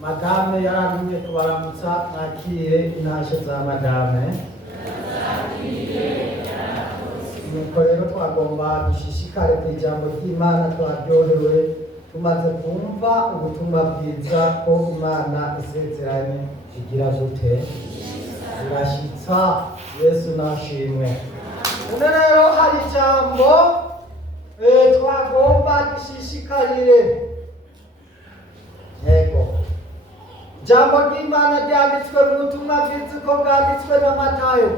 Madame yarantumye kubaramutsa nakire intasho za madame. Nuko rero twagomba dushishikare ku ijambo ry'Imana twaryohewe tumaze kumva ubutumwa bwiza ko Imana isezeranye igira gute irashitsa. Yesu nashimwe. None rero hari ijambo twagomba dushishikarire. Yego, jambo ry'Imana ryanditswe mu butumwa bwiza uko bwanditswe na Matayo.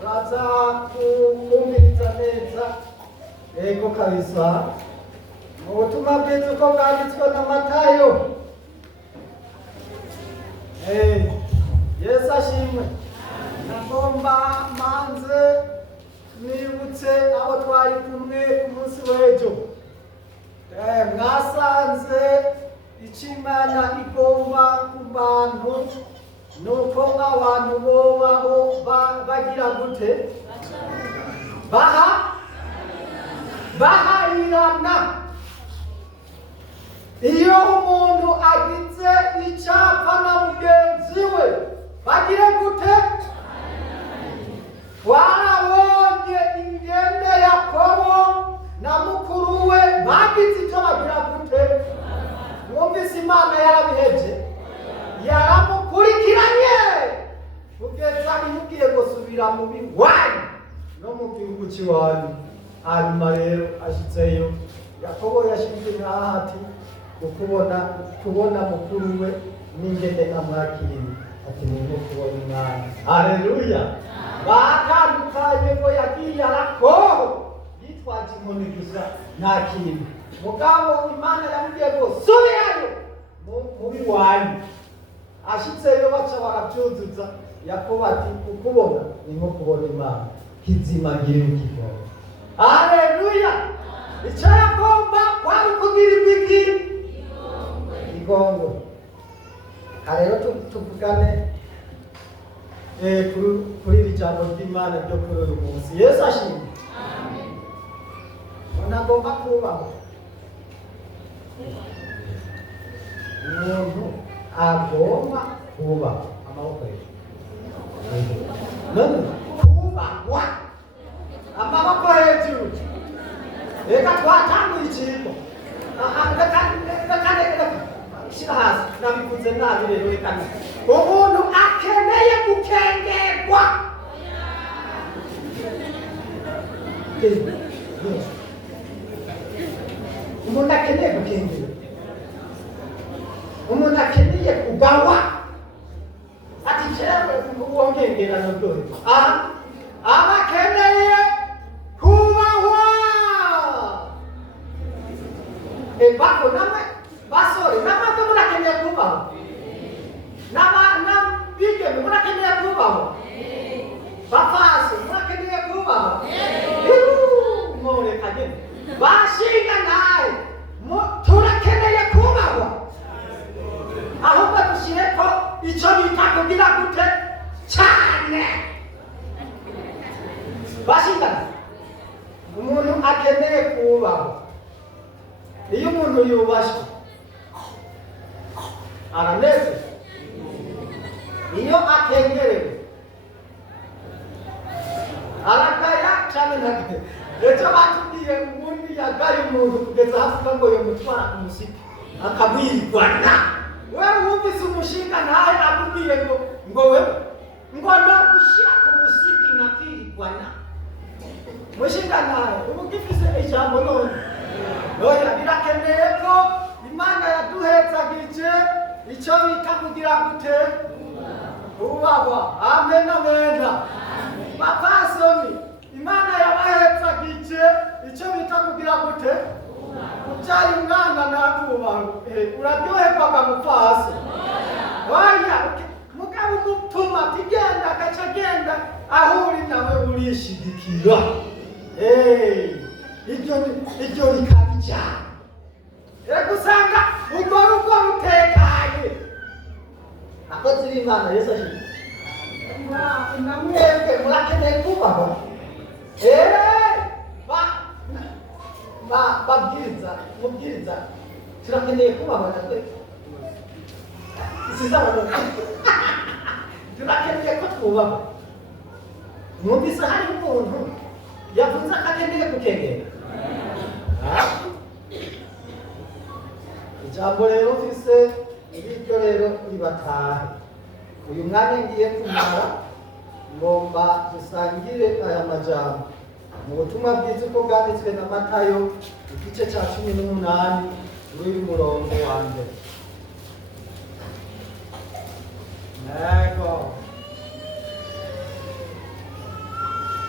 Uraza kumviriza neza. Yego kabisa, mu butumwa bwiza uko bwanditswe na Matayo. Yesu ashimwe. Nagomba manze nibutse abo twari kumwe ku munsi w'ejo. Mwasanze icyo Imana igomba ku bantu nuko abantu bobaho bagira gute bahahirana. Iyo umuntu agize icyapa na mugenzi we bagire gute? Warabonye ingene Yakobo na mukuru we bagize icyo bagira gute? Mwumvise Imana yarabihebye, yaramukurikiranye kugeza imubwiye ngo subira mu biwanyu no mu gihugu cy'iwanyu. Hanyuma rero ashitseyo Yakobo yashinze nkaho ati kubona mukuru we n'ingene amwakiriye ati ni kubona Imana. Haleluya! Batandukanye ngo yagiye arakoho yitwaje inkoni gusa nta kintu. Mugabo Imana yamubwiye ngo subirayo mu biwanyu. Ashitseyo baca barabyuzuza. Yakobo ati ukubona ni nko kubona Imana, kizima ngiri ukibona. Haleluya! Icyo yagomba kwari kugirirwa iki? Igongo. Rero tuvugane kuri iri jambo ry'Imana ryo kuri uyu munsi. Yesu ashimwe. Amen. Nagomba kubaho umuntu agomba kuba amaboko ye none kubahwa amaboko hejuru. Reka twatanguye ikintu shyira hasi nabikuze nabi rero. Reka umuntu akeneye gukengerwa. Umuntu akeneye gukengerwa, umuntu akeneye kugawa. Ati jewe wongengera nodore aba akeneye kubahwa. Bako namwe basore namwe murakeneye kubahwa, n'abigeme murakeneye kubahwa, bafasi murakeneye kubahwa. More kageni bashinga nawe turakeneye kubahwa. Ahubwo dushyire ko icyo bita kugira gute cyane. Bashingana umuntu akeneye kubahwa. Iyo umuntu yubashwe araneze. Iyo akengerewe arakaya cyane ntabwo. Ejo batubwiye ubundi yagaye umuntu kugeza havuga ngo yomutwara ku musipi akamwirwana. Wewe wumvise umushinga ntawe akubwiye ngo wewe ngo no gushyira ku musipi nkakwirwana. Mushinga ntawe ubu gifise ijambo none. Oya birakeneye ko Imana yaduhezagije icyo bita kugira gute kubahwa. Amen amen. Bapasoni Imana yabahezagije icyo bita kugira gute kubyara umwana nakubahwa. Uraryoherwaga mupfasi. Oya mugabo umutuma tigenda agaca agenda aho uri nawe urishigikira. Iryo rikabija. Reka usanga urwo rugo rutekanye. Akoze Imana Yesu ashimwe. Namwebwe murakeneye kubahwa. babwiriza mubwiriza turakeneye kubahana twe sizabana turakeneye ko twubaha mwumvise hari umuntu yavuze akakeneye gukengera ijambo rero mfise ngiryo rero ribatahe uyu mwanya ngiye kumara ngomba dusangire aya majambo mu butumwa bwiza uko bwanditswe na Matayo igice cya 18 uri murongo wa mbere. Ego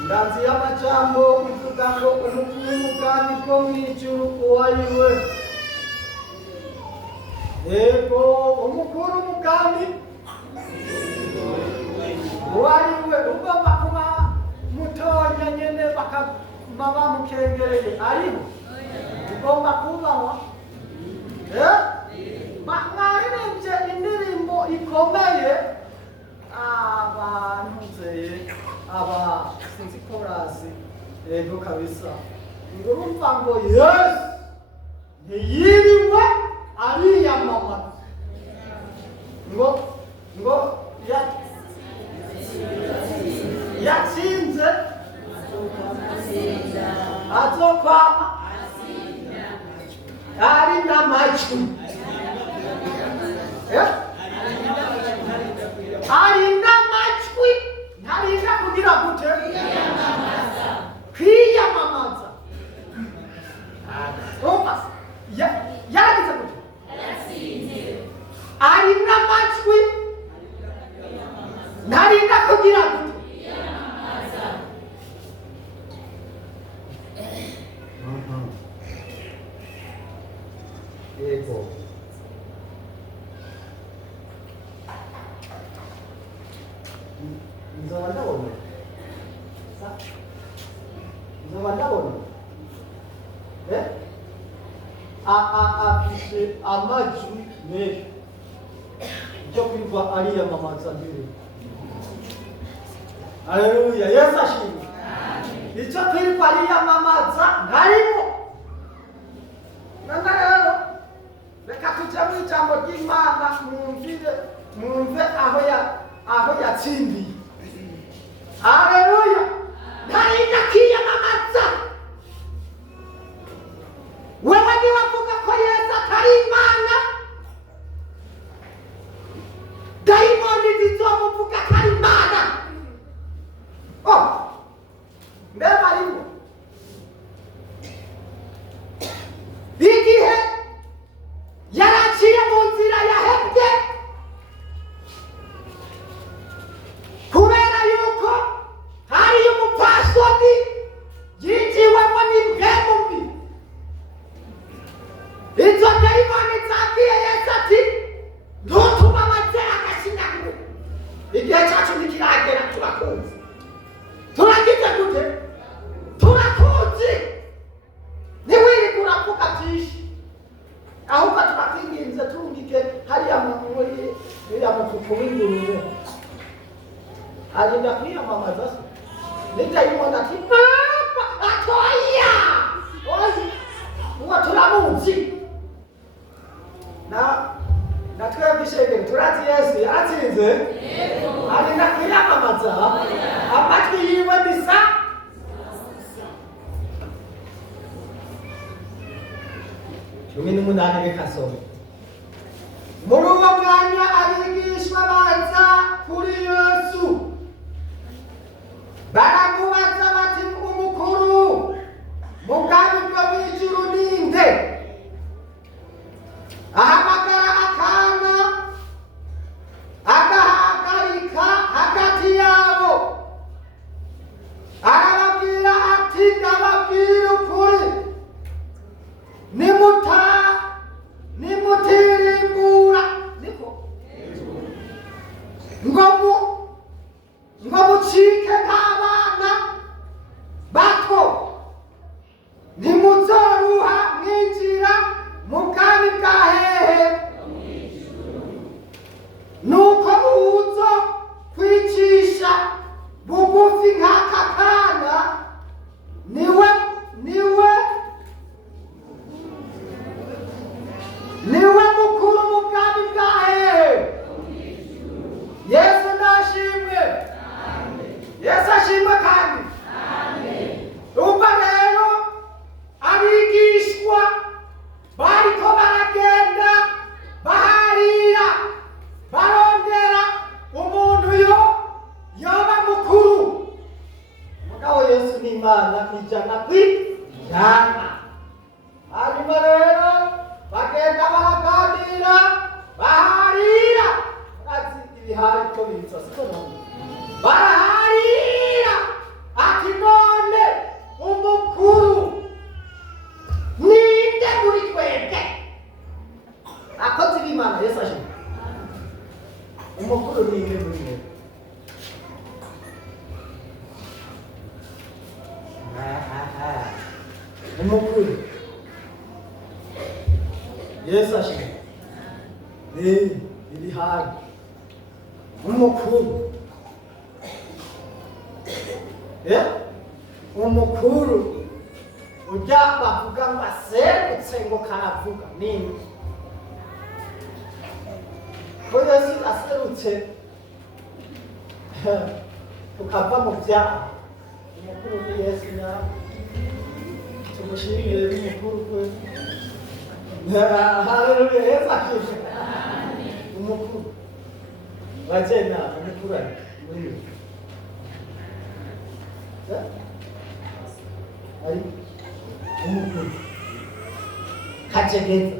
ndazi y'amajambo ivuga ngo umukuru w'ubwami bwo mw'ijuru uwo ari we. Ego umukuru w'ubwami uwo ari we ugomba kuba mutonya nyene bakaguma bamukengereye ariho ugomba kubahwa. Mwaririmbye indirimbo ikomeye abantuze sinzi korasi ego kabisa ngurumva ngo Yesu ntiyiriwe ariyamamaza ngo yatsinze azokwama ari n'amajwi ari n'amajwi ntarinda kugira gute kwiyamamaza yaragize gute ari n'amajwi ntarinda kugira gute yego nzoba ndabona afise amajwi menshi icyo kwirwa ariyamamaza mbere. Haleluya, Yesu ashimwe. Icyo kwirwa ariyamamaza ntarimo. Nanda rero reka tujye mu ijambo ry'Imana mwumve aho yatsindiye. Haleluya, ntarinda kwiyamamaza. Wewe niwavuga ko Yesu atari Imana, dayimoni zizomuvuga ko ari Imana. Mbega arimo igihe yaraciye mu nzira yahebwe kubera yuko hariyo umupasoni yinjiwemo n'impemu mbi. Izo dayimoni zabwiye Yesu ati ntutubabaze agashinyaguro, igihe cyacu ntikiragera, turakuzi. Turagize gute? Turakuzi. Ntiwirige uravuga byinshi, ahubwo turakwinginze turungike hariya muri uriya mufuko w'ingurube arinda kwiyamamaza se nitayibona ati papa atoya uwo turamuzi na twebwe ishengero turazi Yesu yaratsinze arinda kwiyamamaza amajwi yiwe bisa cumi n'umunani bikasome. Muri uwo mwanya abigishwa baza kuri Yesu baramubaza bati umukuru mu bwami bwo mw'ijuru ninde? Ahamagara akana agahagarika hagati yabo arababwira ati ndababwira ukuri nimutirimbura niko ngo mucike nk'abana bato, ntimuzoruha mwinjira mu bwami bwa hehe Imana. Yesu ashimwe. Umukuru ni inde muri mwe? Umukuru. Yesu ashimwe. Iri hari. Umukuru. Umukuru ujya bavuga ngo aserutse ngo karavuga nini? Ko Yesu aserutse tukava mu byaha. Umukuru ni Yesu nawe. Tumushimire umukuru kwe. Haleluya. Yesu ashimwe. Umukuru. Wajena umukuru ari muri ari umukuru kachegeza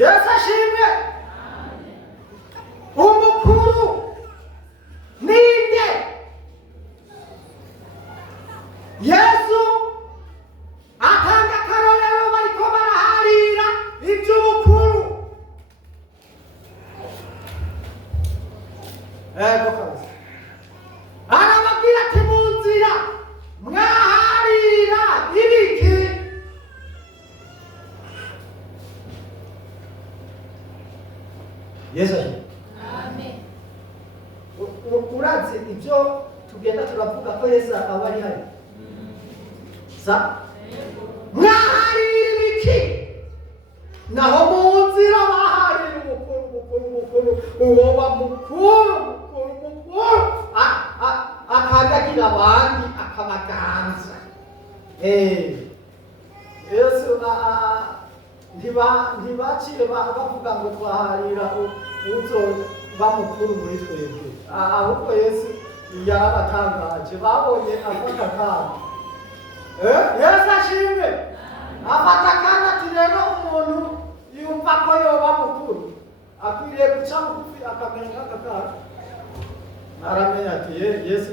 Yesu ashimwe. Umukuru ninde? Yesu atanga karorero bariko baraharira iby'ubukuru. Kabisa. Arababwira ati mu nzira mwaharira ibiki? Yesu ashimwe. Amen. Urazi ibyo tugenda turavuga ko Yesu akaba ari hari. Mwaharira ibiki? Naho mu nzira baharira umukuru. Uwo mukuru akandagira abandi akabaganza. Yesu ntibacire bavuga ngo twaharira uzoba mukuru muri twebwe. Ahubwo Yesu yarabatangaje, babonye afata akana. Yesu ashimwe. Afata akana ati rero umuntu yumva ko yoba mukuru akwiriye guca bugufi akamenya akakana. Aramenya ati Yesu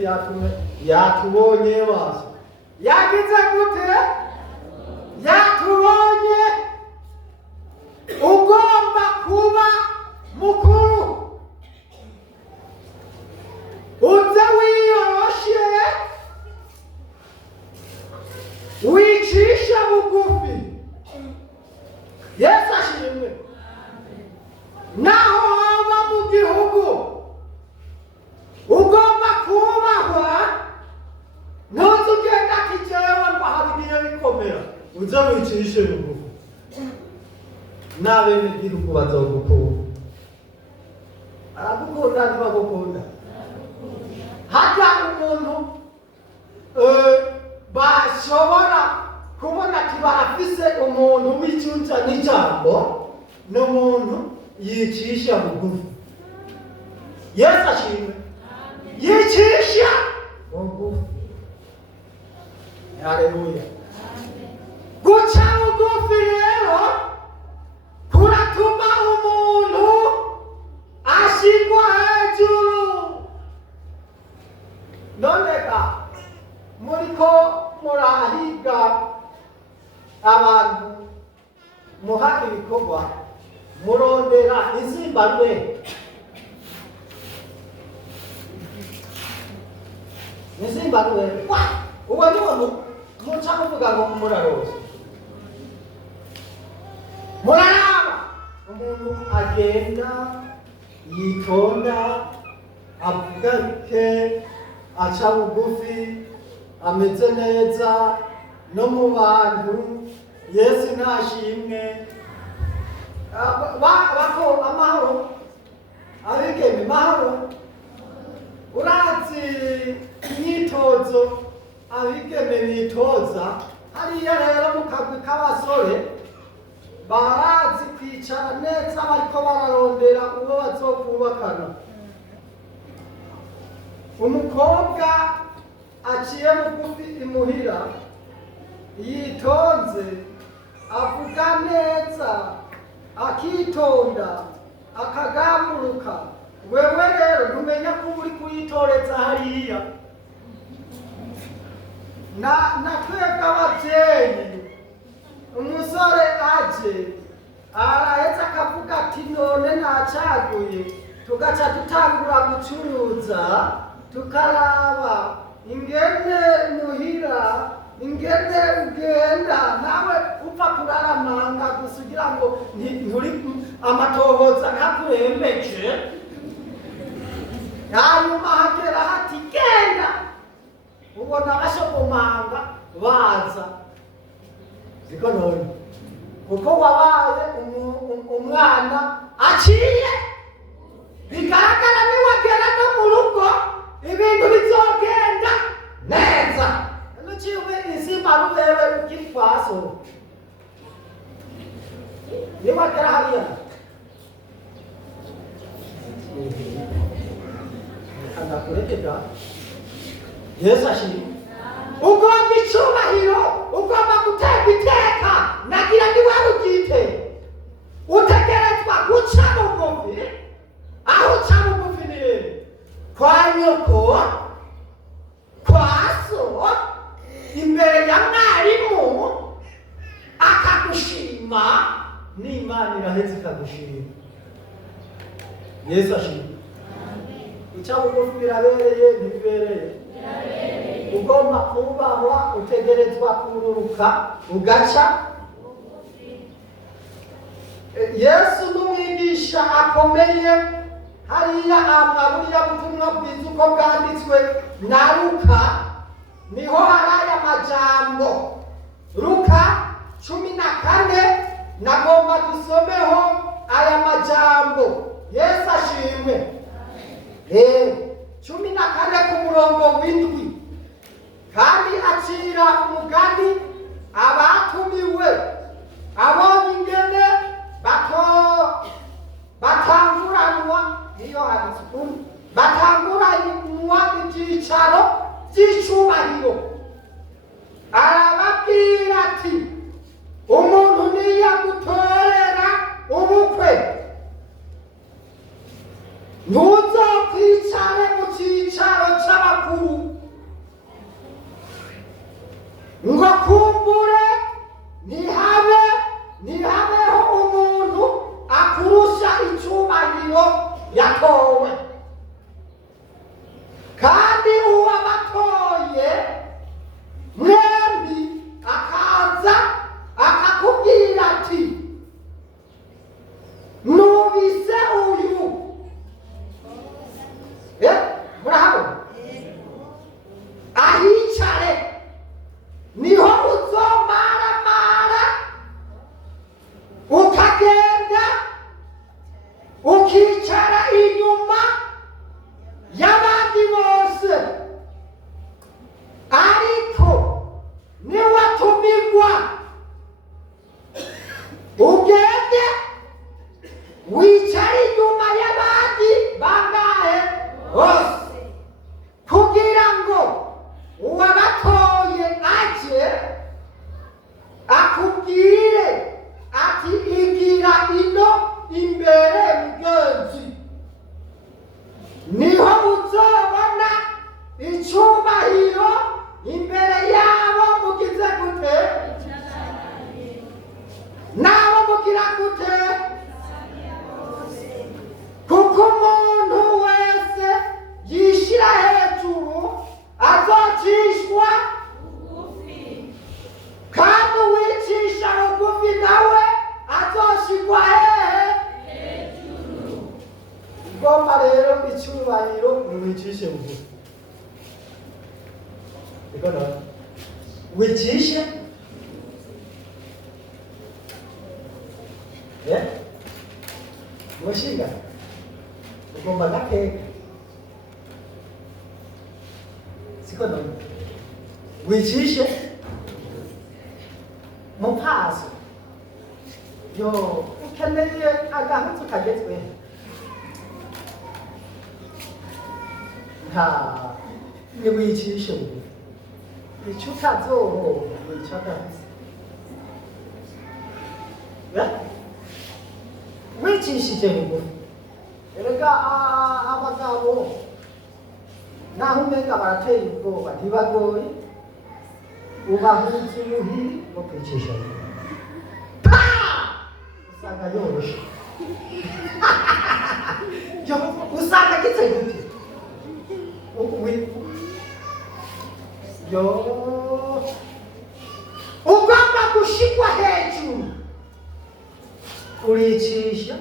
yatubonye wazo. Yagize gute? Yatubonye. Ugomba kuba mukuru. Uze wiyoroshe, wicisha bugufi. Yesu ashimwe. Naho waba mu gihugu ugomba kubahwa. Ntuze ugenda kijewe ngo habigiye bikomera. Uze wicishe bugufi. N'abenegihugu bazogukunda. Aragukunda ntibagukunda. Hata umuntu bashobora kubona ati barafise umuntu w'icyunca n'ijambo n'umuntu yicisha bugufi. Yesu ashimwe. Yicisha bugufi. Haleluya. Guca bugufi rero kuratuma umuntu ashigwa hejuru. Nonega muriko murahiga abantu muha ibikorwa murondera izimbarwe. Izimbarwe uwo niwo muca kuvuga ngo murarose. Muraraba umuntu agenda yitonda avuga ke aca bugufi ameze neza no mu bantu. Yesu nashimwe. Bako amahoro abigeme mahoro. Urazi imyitozo abigeme bitoza hariya rero mu kagwi k'abasore barazi kwicara neza bariko bararondera uwo bazokubakana. Umukobwa aciye bugufi imuhira yitonze avuga neza akitonda akagamuruka. Wewe rero ntumenya ko uri kuyitoreza hariya. na twebwe ababyeyi umusore aje arahetse akavuga ati none nacaguye, tugaca dutangura gucuruza tukaraba ingene muhira ingene ugenda nawe upfa kuraramanga gusa ugira ngo nturi amatohoza ntakurembeje. Hanyuma hagera hati genda, ubona abashogomanga baza. Siko none kuko wabaye umwana aciye, bigaragara niwagera no mu rugo ibintu bizogenda neza. Nuciwe izima rubebe ukiri kwaso, niwagera hariya anakurekera Yesu ashimwe. Ugomba icubahiro, ugomba guterwa iteka, nagira ndi warugite. Utegerezwa guca bugufi, aho uca bugufi ni kwa nyoko, kwa so, imbere ya mwarimu, akagushima, n'Imana iraheze ikagushima. Yesu ashimwe. Uca bugufi birabereye ntibibereye? Ugomba kubahwa, utegerezwa kururuka ugaca. Yesu n'umwigisha akomeye hariya buriya butumwa bwiza uko bwanditswe na Luka, niho hari aya majambo. Luka 14 nagomba dusomeho aya majambo. Yesu ashimwe. 14 ku murongo w'indwi. Kandi acira umugani abatumiwe, abonye ingene batanguranwa, iyo handitse ukuri, batanguranwa ibyicaro by'icubahiro. Arababwira ati umuntu niyagutorera ubukwe ntuzokwicare mu cyicaro cy'abakuru, ngo kumbure ntihabeho umuntu akurusha icubahiro yatowe. Kandi uwabatoye mwembi akaza akakubwira ati nubise uyu. Murahabona? Ahicare niho uzomaramara, ukagenda ukicara inyuma y'abandi bose. Ariko niwatumigwa ugende wicare inyuma y'abandi bangahe bose, kugira ngo uwabatoye aje akubwire ati igira ino imbere mugenzi. Niho uzobona icubahiro imbere yabo mugize gute, nabo mugira gute. Kuko umuntu wese yishira hejuru azocishwa bugufi, kandi uwicisha bugufi nawe azoshigwa hejuru. Ugomba rero icubahiro wicishe bugufi. Ikono wicishe mushinga, ugomba gateka. Siko none wicishe mu paso. Yo ukeneye agahutu kagezwe, niwicishe bugufi. Ico utazoronka wica gahise. Wicishije bugufi. Erega abagabo naho umenga barateye ubwoba ntibagoye, ubahutse ubuhiri bwo kwicisha usanga yoroshe usanga gitse gute ugomba gushikwa hejuru uricisha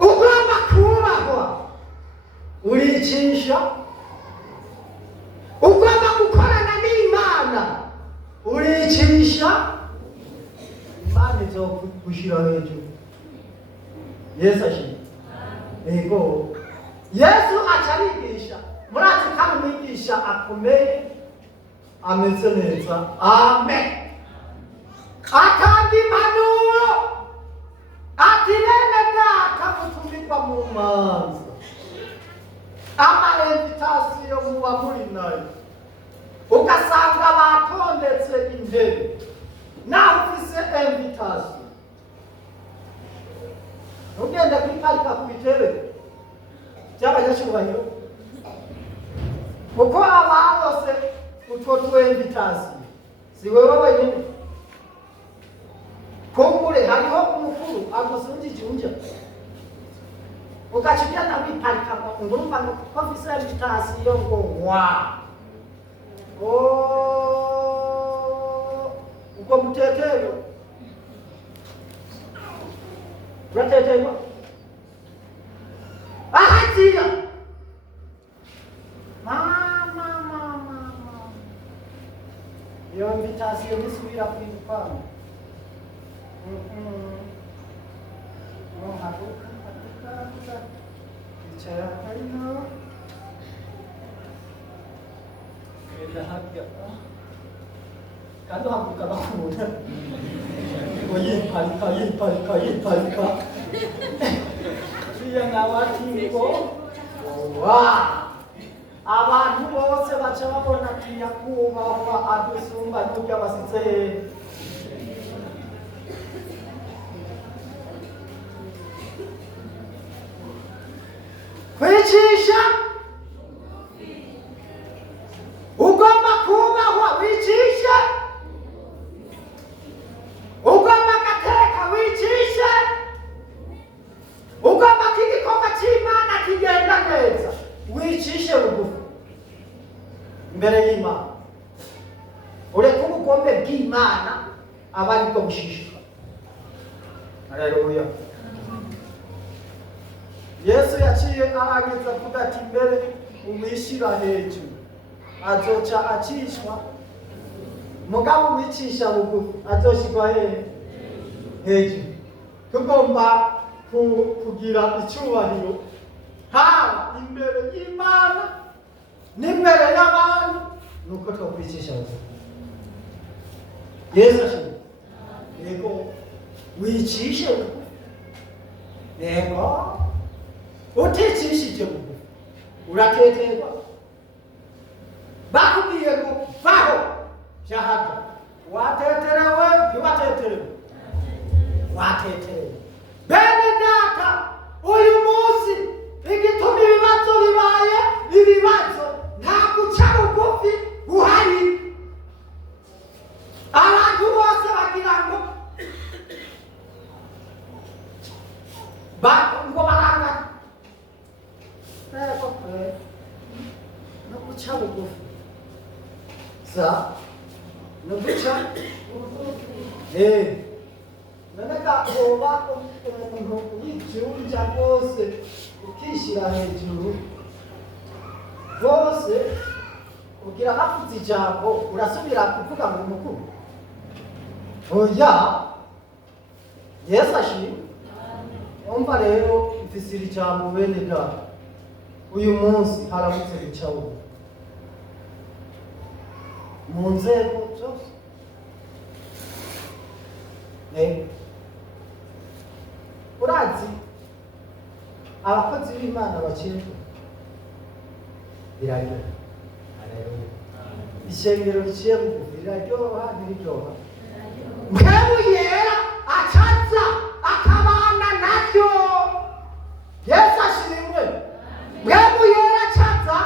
ugomba kubahwa uricisha ugomba gukorana n'Imana uricisha Imana izogushyira hejuru. Yesu ashimwe. Ego Yesu acabigisha murazi kandi umwigisha akomeye ameze neza. Amen. Atanga impanuro ati bene data mutumikwa mu manza amainvitasiyo muba muri nayo ugasanga batondetse intebe nawe ufise invitasiyo ugenda kwiparika ku bitebe by'abanyacubahiro kuko abarose utwo tw'invitasiyo si wewe wenyine kumbure hariho umukuru agusungije unja ugaca ugenda wiparika ngo urumva ko mfise invitasiyo ngo wa ubwo mutetero urateterwa ahatiya mama iyo invitasiyo nisubira kwirukana haduka bicara hano genda harya kandi haguruka bakubona ngo yiparika uriya nawatingo abantu bose baca babona ati nyakubahwa adusumba n'urya basitse kwicisha ugomba kubahwa wicishe ugomba gateka wicishe ugomba k'igikorwa cy'Imana kigenda neza wicishe bugufi imbere y'Imana ureke ubugombe bw'Imana aba aribwo bushishika. Haleluya. Yesu yaciye arangiza avuga ati mbere umwishyira hejuru azoca acishwa mugabo umwicisha bugufi azoshirwa hejuru. Tugomba kugira icyubahiro haba imbere y'Imana n'imbere y'abantu nuko twakwicisha bugufi. Yesu ashimwe. Yego wicishe bugufi. Yego uticishije bugufi urateterwa. Bakubwiye ngo vaho shahada wateterewe ntiwateterewe wateterewe. Bene data uyu munsi igituma ibibazo bibaye ibibazo nta guca bugufi guhari. Abantu bose bagira ngo barangana no guca bugufi no guca nanaka uba umuntu y'icyunja rwose ukishyira hejuru rwose ugira hafuze ijambo urasubira kuvuga ngo umukuru oya. Yesu ashimwe. Umva rero mfise ijambo bene data uyu munsi haramutse gucaho mu nzego zose. Urazi abakozi b'Imana bakirwa biraryoha. Haleluya. Ishengero riciye bugufi riraryoha ntiryoha. Mpemu yera acaza akabana naryo. Yesu ashimwe. Mpemu yera acaza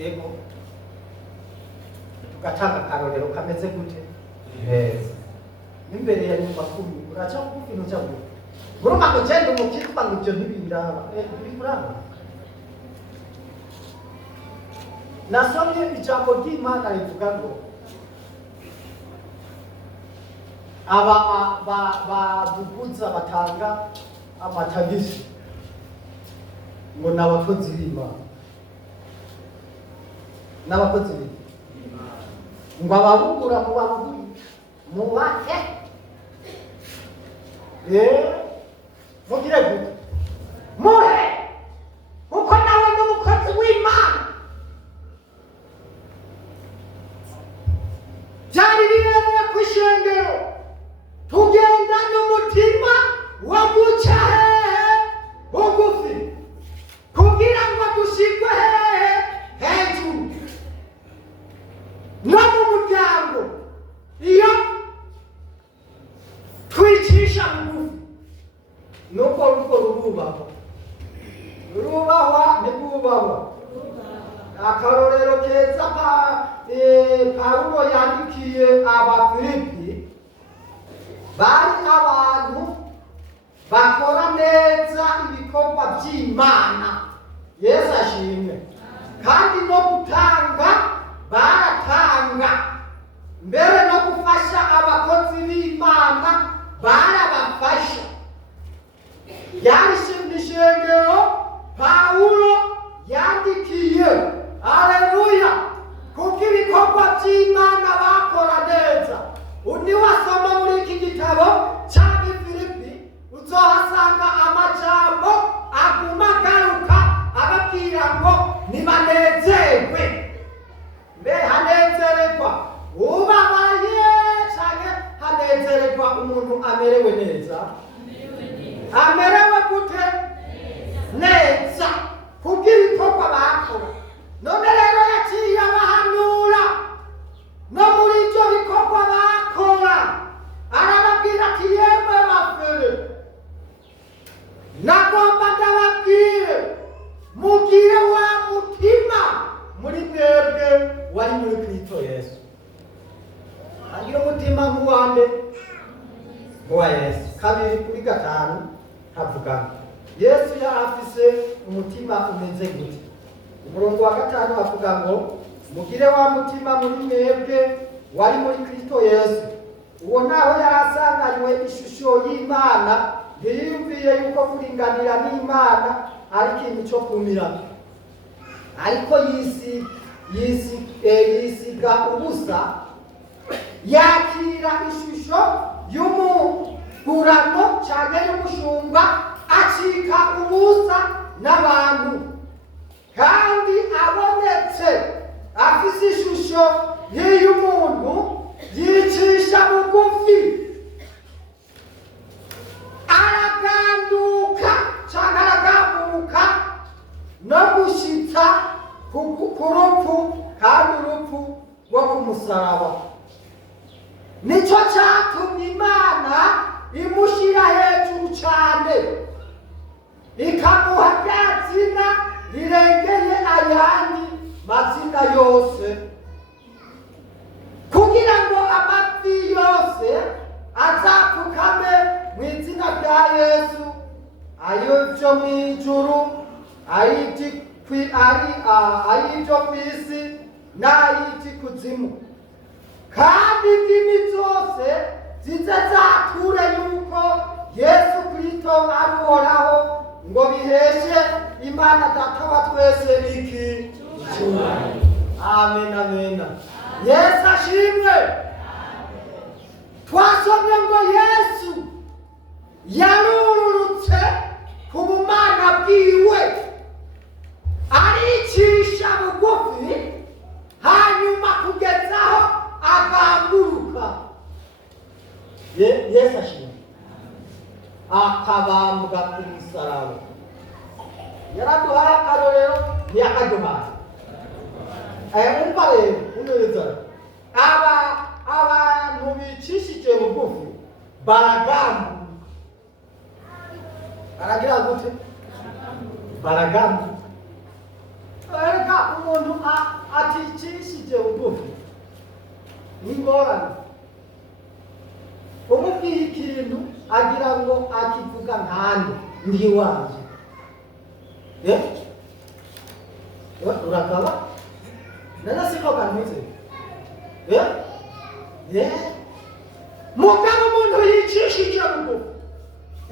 yego tugatanga akarorero kameze gute neza n'imbere ya nyuma kumi uraca kuvuga intu cyangwa urumva ngo cyenda umukitwa ngo ibyo ntibiraba ntibiraba. Nasomye ijambo ry'Imana rivuga ngo babuguza batanga amatagisi ngo n'abakozi b'Imana n'abakozi b'Imana ngo ababugura mu bake mugire gute muhe kuko nawe n'umukozi w'Imana. Byari bibereye ku ishengero tugenda n'umutima wo guca hehe bugufi kugira ngo dushigwe hehe hejuru no mu muryango iyo twicisha bugufi nuko ruko rurubahwa ntirwubahwa. Akarorero keza Pawulo yandikiye Abafilipi bari abantu bakora neza ibikorwa by'Imana, Yesu ashimwe, kandi no gutanga baratanga, mbere no gufasha abakozi b'Imana barabafasha. Ishengero Pawulo yandikiye, haleluya, kuko ibikorwa by'Imana bakora neza. Uniwasoma muri iki gitabo cya Filipi uzohasanga amajambo aguma agaruka ababwira ngo nibanezerwe. Mbe hanezererwa ubabaye cyane hanezererwa umuntu amerewe neza? Amerewe gute? Neza, kuko ibikorwa bakora. None rero yaciye abahanura no muri ibyo bikorwa bakora arababwira ati yemwe bafere nagomba ndababwire mugire wa mutima muri mwebwe wari muri Kristo Yesu. Agira umutima nk'uwande wa Yesu. 2:5 havuga Yesu yari afise umutima umeze gute. Umurongo wa 5 havuga ngo mugire wa mutima muri mwebwe wari muri Kristo Yesu. Uwo naho yarasanganywe ishusho y'Imana, yiyumviye yuko kuringanira n'Imana ari ikintu cyo kumira, ariko yisiga ubusa, yakira ishusho y'umugurano cyane y'umushumba, acika ubusa n'abantu, kandi abonetse afise ishusho y'umuntu, yicisha bugufi, araganduka cyangwa aragambuka no gushitsa ku rupfu, kandi urupfu rwo ku musaraba. Nicyo cyatumye Imana imushyira hejuru cyane, ikamuha rya zina rirengeye ayandi mazina yose, kugira ngo amavi yose azapfukame mu izina rya Yesu, ay'ibyo mu ijuru, ay'ibyo ku isi n'ay'ikuzimu, kandi indimi zose zize zature yuko Yesu Kristo ari Uhoraho, ngo biheshe Imana Data wa twese iki cyubahiro. Amen, amen. Yesu ashimwe. Twasomye ngo Yesu yarurutse ku bumana bwiwe, aricisha bugufi, hanyuma kugezaho agamburuka. Yesu ashimwe. Akabambwa ku musaraba. Yaraduhaye akarorero, ntiyakaduhaye. Umva rero uneza, abantu bicishije bugufi baragambuka. Baragira gute? Baragambuka. erega umuntu aticishije bugufi n'ingorane. Umubwiye ikintu agira ngo akivuga nkande ndi wanje. Urakaba nana siko kantuze. Mugabo umuntu yicishije bugufi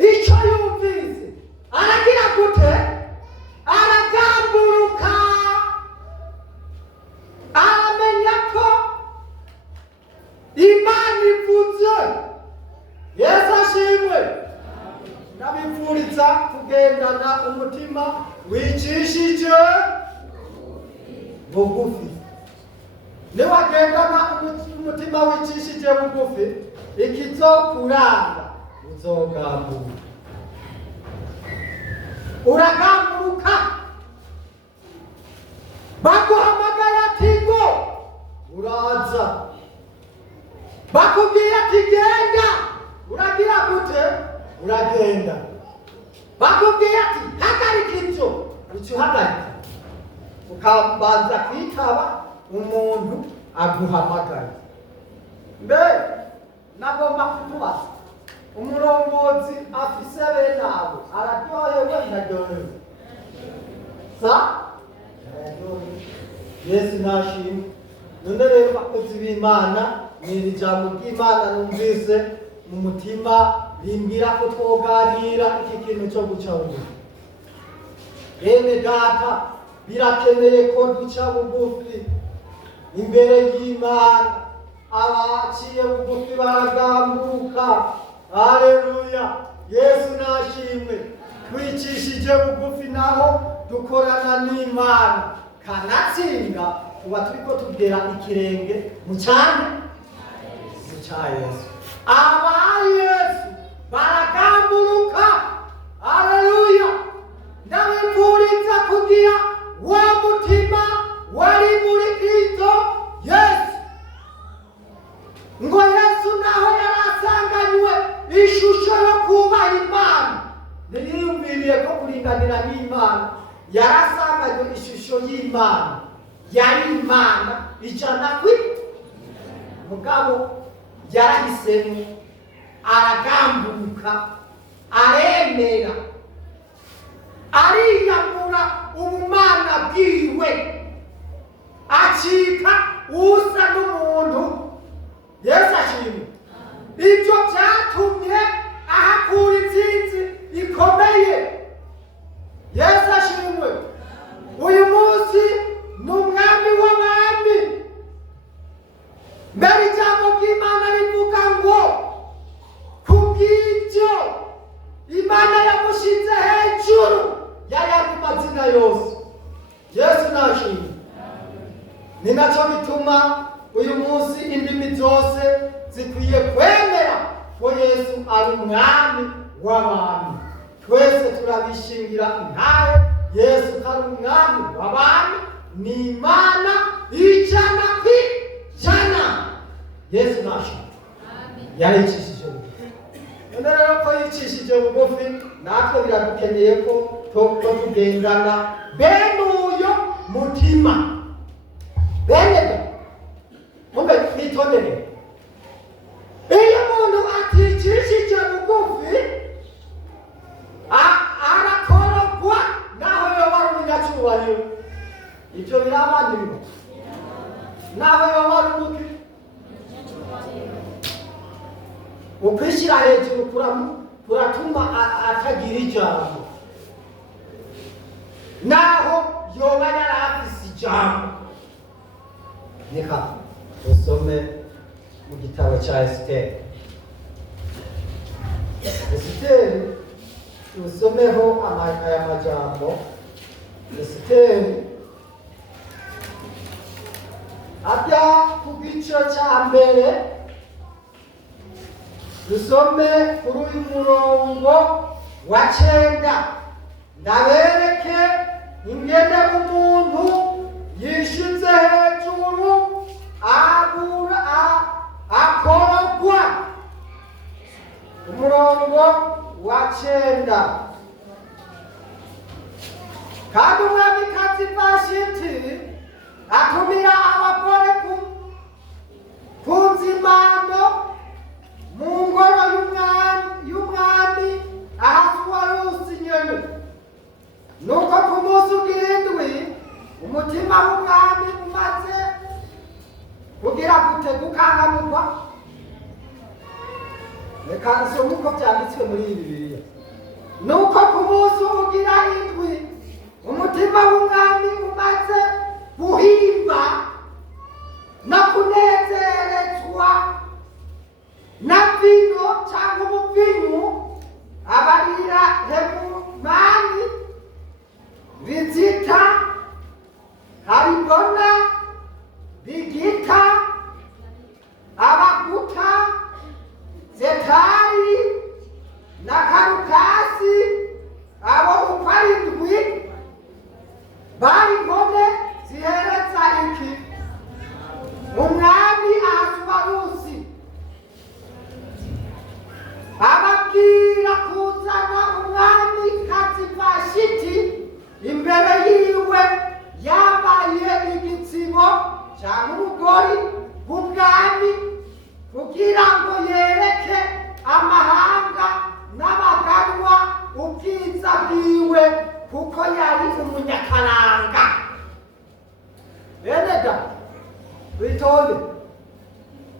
icyo yumvise aragira gute? Aragamburuka, aramenya ko Imana ivuze. Yesu ashimwe. Nabipfuriza kugendana umutima wicishije bugufi. Niwagendana umutima wicishije bugufi, ikizokuranga uzogamburuka. Uragamburuka, baguhamagara ati ngo uraza, bakubwira ati genda, uragira gute? Uragenda. Bakubwira ati hagarika ibyo, uhagarika, ukabanza kwitaba umuntu aguhamagara. Mbe nagomba kukubaza, umurongozi afise bene abo araryohewe ntaryohewe? Yesu nashimwe. None rero bakozi b'Imana, ni ijambo ry'Imana numvise mu mutima rimbwira ko twoganira iki kintu cyo guca bugufi. Bene data, birakeneye ko duca bugufi imbere y'Imana. Abaciye bugufi baragamburuka. Haleluya, Yesu nashimwe. Twicishije bugufi naho dukorana n'Imana, kanatsinda tuba turiko tugera ikirenge mu cyane cya Yesu. Aba Yesu baragamburuka. Haleluya, ndabipfuriza kugira wa mutima wari muri Kristo Yesu. Ngo Yesu naho yarasanganywe ishusho yo kubaha Imana, ntiyiyumviriye ko kuringanira n'Imana. Yarasanganywe ishusho y'Imana, yari Imana ijana mugabo yarahisemo, aragamburuka, aremera, ariyambura ubumana bwiwe, acika usa n'umuntu. Yesu ashimwe. Ibyo byatumye ahakura intsinzi ikomeye. Yesu ashimwe. Uyu munsi ni umwami w'abami. Mbere ijambo ry'Imana rivuga ngo kubw'ibyo Imana yamushize hejuru y'ayandi mazina yose. Yesu nashimwe. Ni nacyo bituma uyu munsi indimi zose zikwiye kwemera ko Yesu ari umwami w'abami. Twese turabishingira ntawe Yesu ari umwami w'abami, ni Imana ijana ku ijana. Yesu nashimwe. Yaricishije bugufi. None rero ko yicishije bugufi, natwe biradukeneye ko tugendana bene uyo mutima. Bene mumbe mwitondere, iyo umuntu aticishije bugufi arakorogwa naho yoba ari umunyacyubahiro. Ibyo birabanirwa. Naho yoba ari umuki, ukwishyira hejuru kuratuma atagira ijambo, naho yoba yarafise ijambo. Reka usome mu gitabo cya Esiteri. Esiteri usomeho aya majambo. Esiteri ajya ku gice cya mbere, dusome kuri uyu murongo wa 9. Ndabereke ingene umuntu yishize hejuru akorogwa. Umurongo wa 9. Kandi umwamikazi Vashiti Vashiti atumira abagore ku nzimano mu ngoro y'umwami Ahasuwerusi nyene. Nuko ku munsi ugira indwi umutima w'umwami umaze kugira gute gukangamurwa. Reka nsome uko byanditswe muri Bibiliya. Nuko ku munsi ugira indwi umutima w'umwami umaze guhimba no kunezerezwa na vino cyangwa umuvinyu, abarira Hemani, Bizita, Haribona, Bigita, Abaguta, Zetari na Karukasi, abo uko ari indwi bari ngone zihereza iki umwami Ahasuwerusi, ababwira kuzana umwamikazi Vashiti imbere yiwe yambaye igitsibo cyangwa urugori rw'ubwami, kugira ngo yereke amahanga n'abaganwa ubwiza bwiwe, kuko yari umunyakaranga. Bene da witonde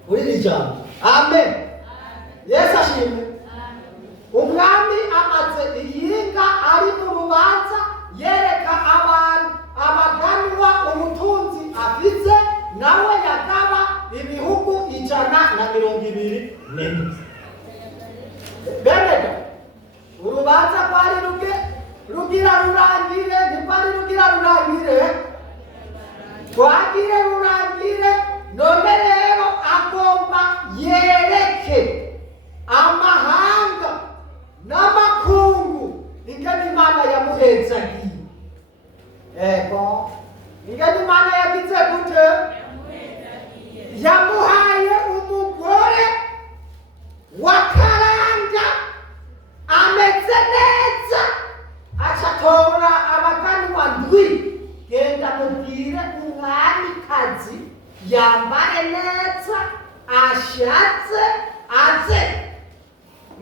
kuri iri jambo. Amen. Yesu ashimwe. Umwami amaze iyinga ari mu rubanza yereka abantu abaganwa ubutunzi afite, nawe yagaba ibihugu 124. Bene urubanza rwari rugira rurangire, ntirwari rugira rurangire, rwagire rurangire. None rero agomba yereke amahanga n'amakungu ingene Imana yamuhezagiye. Ego ingene Imana yagize gute? Yamuhaye umugore wakaranga ameze neza, acatora abaganwa ndwi, genda mubwire umwamikazi yambare neza, ashatse aze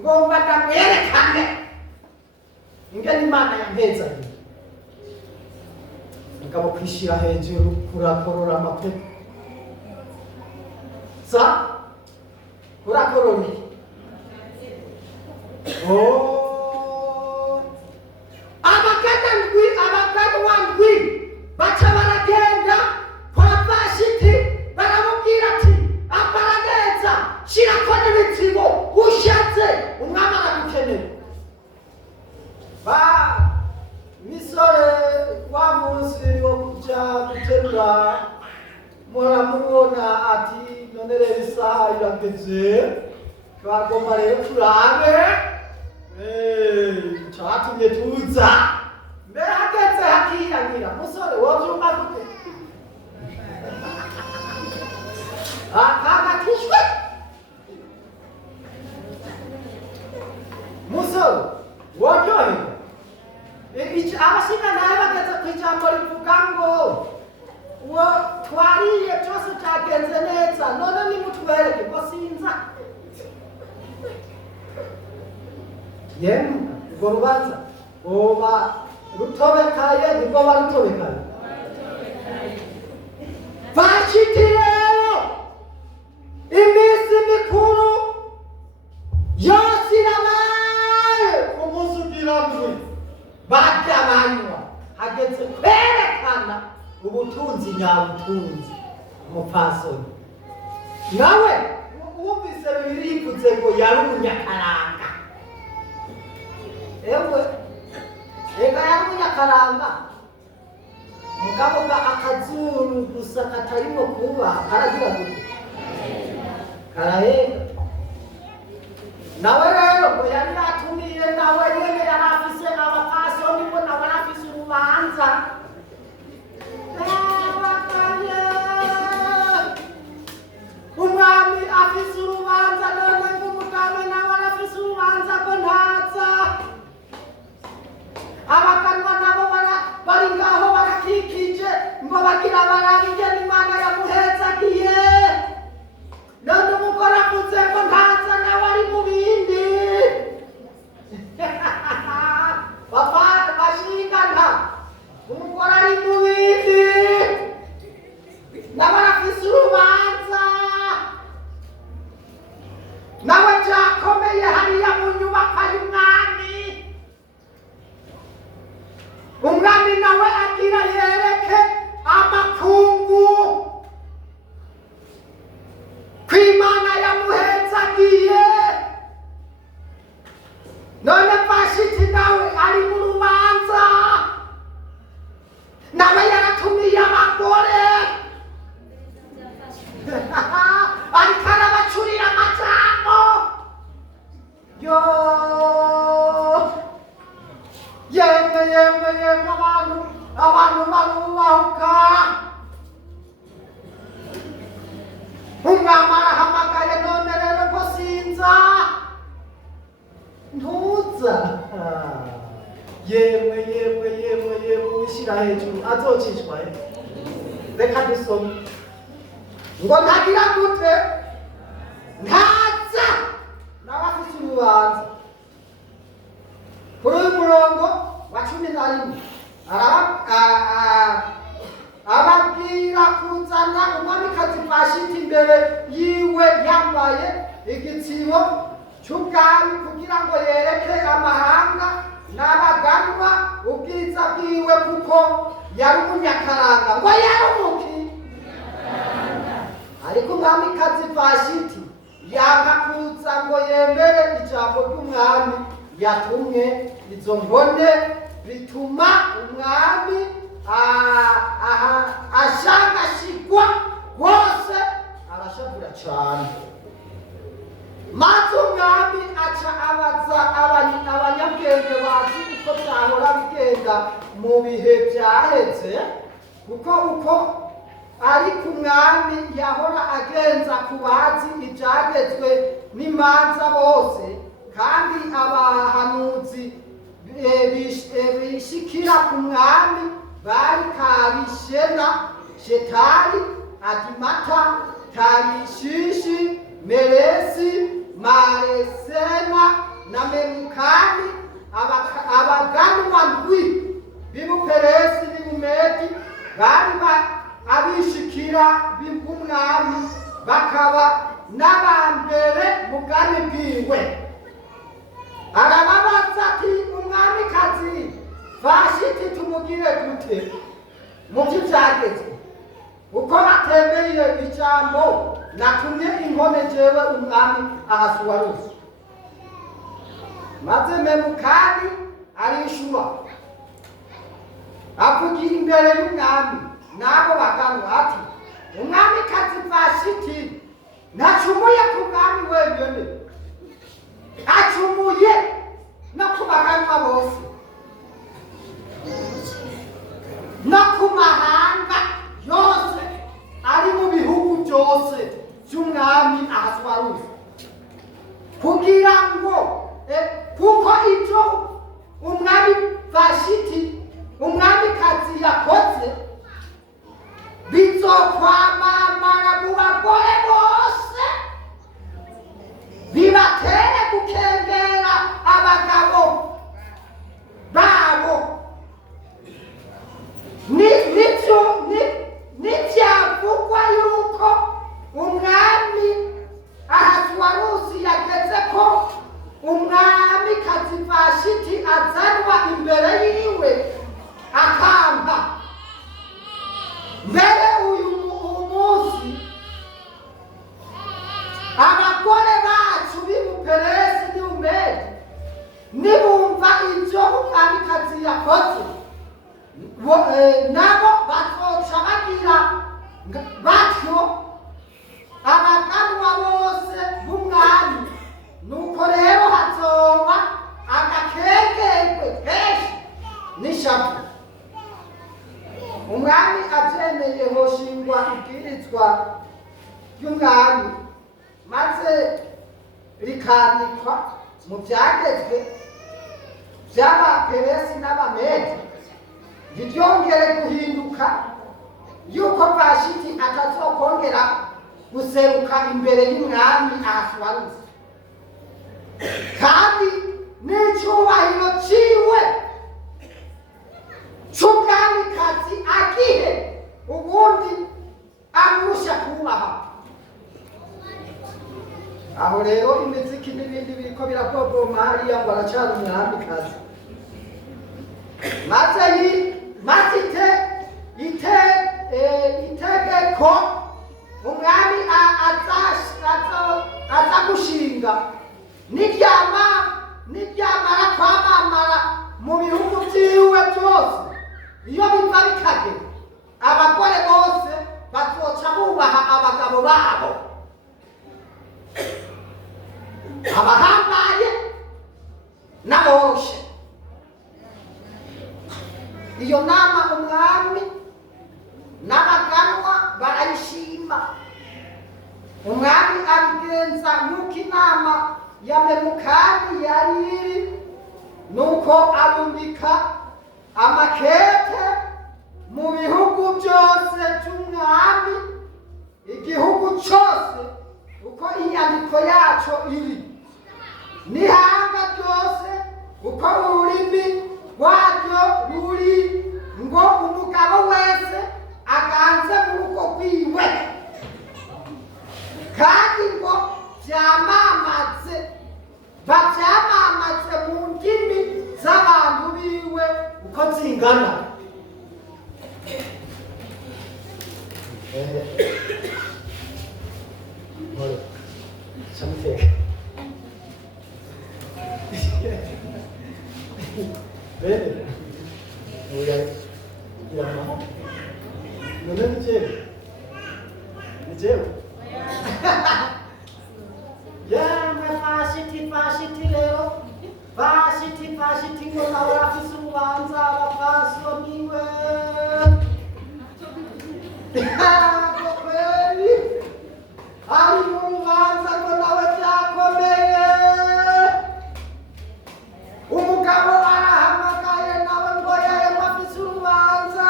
ngomba ndamwerekane ingene Imana yamuhezagiye. Mugabo kwishira hejuru kurakorora amapepo sa kurakorora abaganwa ndwi baca baragenda kwa Vashiti, baramubwira ati ambara neza, shirako n'ibitsibo ushatse, umwami aragukeneye. Misore wa munsi wo kuja guterura muramubona ati none rero isaha irageze, twagomba rero turabe catumye tuza. Mbe hageze hakiyangira musore wovyumva gute? Akagakishwe musore woryohewe. Abashinga nawe bageze ku ijambo rivuga ngo uwo twariye cyose cyagenze neza, none nimutwereke ko sinza. Yemwe urwo rubanza oba rutobekaye, nibwo barutobekaye. Vashiti rero iminsi mikuru yose irabaye, ku munsi ugira ndwi bagabanywa, hageze kwerekana ubutunzi nyabutunzi. Umupfasoni nawe wumvise Bibiliya ivuze ngo yari umunyakaranga. Ewe ega yari umunyakaranga, mugabo akazuru gusa katarimo kuba karagira gute? Karahega. Nawe rero ngo yari yatumiye, nawe nyene yari afise abapfasoni, ngo nawe afise urubanza. Umwami afise urubanza, none ng'umugabo nawe arafise urubanza ko ntaza. Abaganwa nabo bari ngaho barakikije hejuru azocishwa he? Reka dusome ngo ntagira gute ntaza nawe afite urubanza. Kuri uyu murongo wa 11 ababwira kuzana umwamikazi Vashiti imbere yiwe yambaye igitsibo cy'ubwami kugira ngo yereke amahanga n'abaganwa ubwiza bwiwe, kuko yari umunyakaranga. Ngo yari umuki, ariko umwamikazi Vashiti yanga kuza ngo yemere ijambo ry'umwami yatumwe. Izo nkone bituma umwami ashangashigwa rwose, arashavura cyane. Maze umwami aca abaza abanyabwenge bazi uko byahora bigenda mu bihe byaheze, kuko uko ariko umwami yahora agenza ku bazi ibyagezwe n'imanza bose, kandi abahanuzi bishikira ku mwami bari Karishena, Shetari, Adimata, Tarishishi, Meresi, Maresena na Memukani, abaganwa ndwi b'Ubuperesi n'Ubumedi bari abishikira b'umwami, bakaba n'abambere mu bwami bwiwe. Arababaza ati, umwamikazi Vashiti tumugire gute mu by'ibyagezwe, uko batemeye ijambo natumye inkone jewe umwami Ahasuwerusi? Maze Memukani arishura avugira imbere y'umwami n'abo baganwa ati, umwamikazi Vashiti ntacumuye ku mwami wenyine, acumuye no ku baganwa bose no ku mahanga yose ari mu bihugu byose by'umwami Ahasuwerusi, kugira ngo kuko ibyo umwami Vashiti umwamikazi yakoze bizokwamamara mu bagore bose, bibatere gukengera abagabo babo. Ntibyavugwa yuko umwami Ahasuwerusi yageze ko umwamikazi Vashiti azanwa imbere yiwe akanga. Mbere uyu munsi abagore bacu b'Ubuperesi n'Ubumedi nibumva ibyo umwamikazi yakoze, nabo bazoca bagira batyo abaganwa bose b'umwami. Nuko rero hazoba agakengegwe kenshi n'ishavu. Umwami abyemeye hoshingwa ibwirizwa ry'umwami, maze rikandikwa mu byagezwe by'Abaperesi n'Abamedi, ntiryongere guhinduka yuko Vashiti atazokongera guseruka imbere y'umwami Ahasuwerusi, kandi n'icyubahiro ciwe c'umwamikazi agihe ubundi amurusha kubaha. Aho rero imiziki n'ibindi biriko birakogoma hariya ngo aracana umwamikazi. Maze itegeko umwami aza gushinga niryamara kwamamara mu bihugu byiwe byose, iyo biva bikagera, abagore bose bazoca bubaha abagabo babo, abahambaye n'aboroshe. Iyo nama umwami n'abaganwa barayishima. Umwami abigenza nk'uko inama ya Memukani yari iri, nuko arungika amakete mu bihugu byose by'umwami, igihugu cyose uko inyandiko yacu iri, n'ihanga ryose uko ururimi rwaryo ruri, ngo umugabo wese aganze mu rugo rwiwe, kandi ngo babyamamaze mu ndimi z'abantu biwe uko zingana. Samuteka bene uya yama none nijewe yama fashiti rero fashiti ngo nawe afise urubanza abapasoniwe ari mu rubanza ngo nawe byakomeye. Umugabo arahamagaye nawe ngo yahema afise urubanza.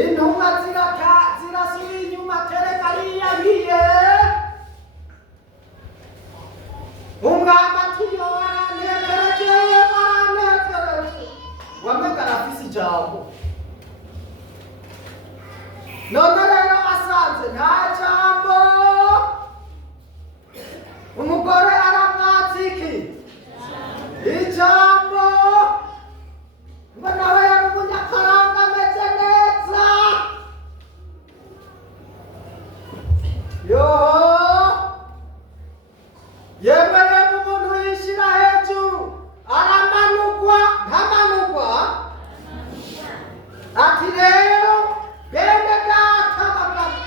Intumwa zirasubira inyuma, tereka yiyagiye. Umwami ati yo arantekereje, wamenga arafise ijambo. None rero asanze nta jambo, umugore aramwatsa iki? Ijambo. Ngo nawe yari umunyakaranga ameze neza. Yewe umuntu yishira hejuru aramanugwa, ntamanugwa. Ati rero bene data bagabo,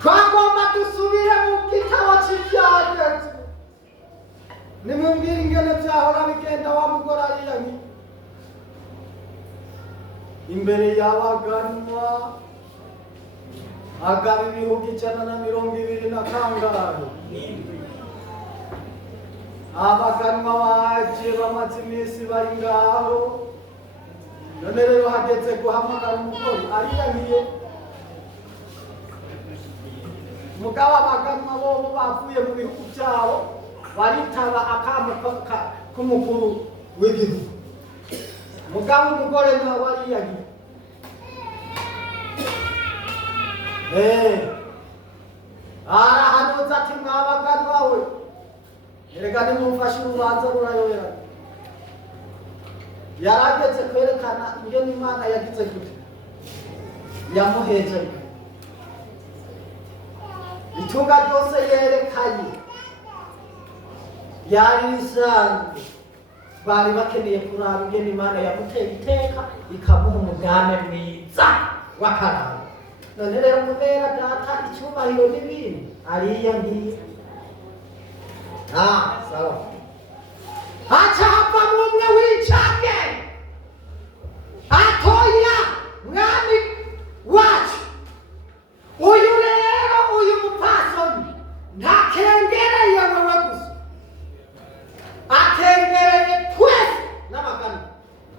twagomba dusubire mu gitabo cy'ibyagezwe. Nimumbwire ingene byahora bigenda wa mugore ariyanyi imbere y'abaganwa agaba ibihugu 120 abaganwa baje bamaze iminsi bari ngaho. None rero hageze guhamagara umugore ariyanyiye. Mugabo abaganwa bobo bavuye mu bihugu byabo baritaba akamo k'umukuru w'igihugu. Mugabo umugore nawe ariyanyiye. Arahanuza ati mwabaganwa we, erega nimumfashe urubanza rurayoberana. Yarageze kwerekana ingene Imana yagize gute, yamuhejeje itunga ryose yerekanye yari risanzwe. Bari bakeneye kuraba ingene Imana yamuteye iteka ikamuha umugambi mwiza w'akaranga. None rero kubera data icyubahiro n'ibindi ariyangiye. Sawa. Hacapa mumwe wicage atoya mwami wacu. Uyu rero uyu mupasoni ntakengereye wewe gusa, akengereye twese n'abaganwa.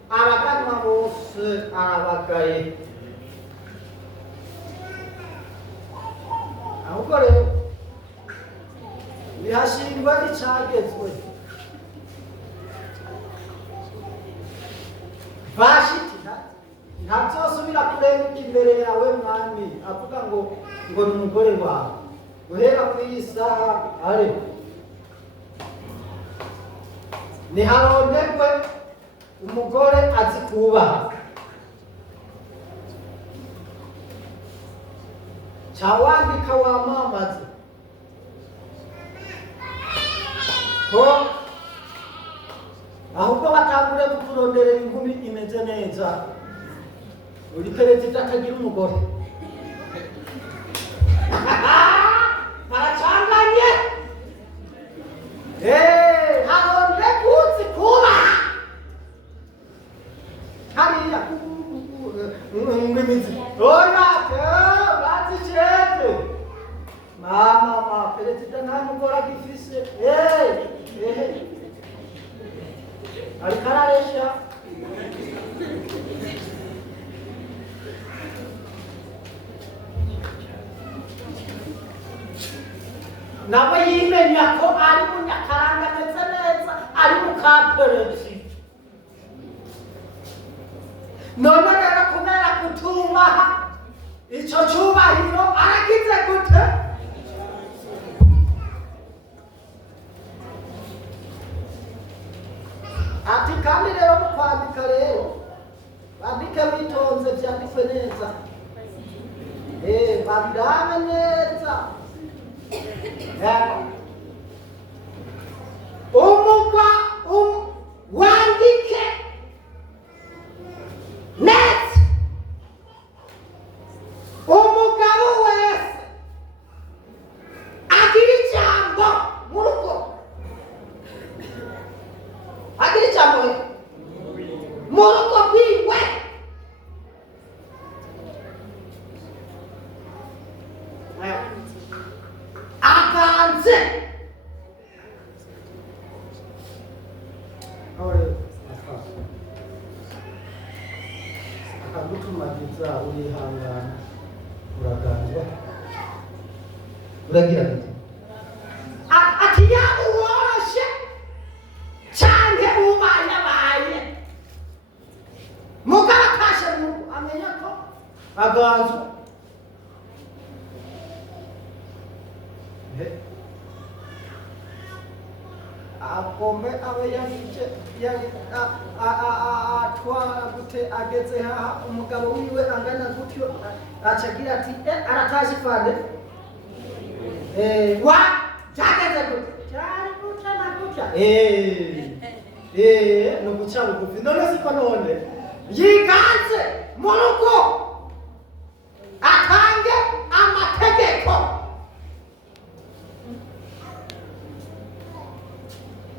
Abaganwa bose arabagaye. Ahubwo rero nihashingwa icyagezwe. Vashiti ntazosubira kurenguka imbere yawe mwami avuga ngo ni umugore wawe. Guhera ku iyi saha niharonderwe umugore azi kubaha. Cyawandika wamamaza ko ahubwo batangure kukuronderera inkumi imeze neza. Uri perezida akagira umugore baracanganye. Haronde kuzi kuba hariya ngwimizi oya bazishete mama perezida nta mugore agifise. Ariko araresha nawe yimenya ko ari munyakaranga ndetse neza ari mukaperezi. None rero kubera kutubaha icyo cyubahiro aragize gute? Ati kandi rero mu kwandika rero bandike bitonze byandikwe neza, babirame neza. Wandike neza umugabo wese agira ijambo mu rugo, agira ijambo mu rugo rwiwe. Aganze akagutumagiza urihangana uraganzwa uragira gute? Ati yaba uworoshe canke ubayabaye mugabo atashe nuko amenya ko aganzwa. Akome abe yahije atwara gute ageze haha umugabo wiwe angana gutyo acagira ati arataje fande wa cyageze gute cyari gutya na gutya no guca bugufi. None siko none yiganze mu rugo atange amategeko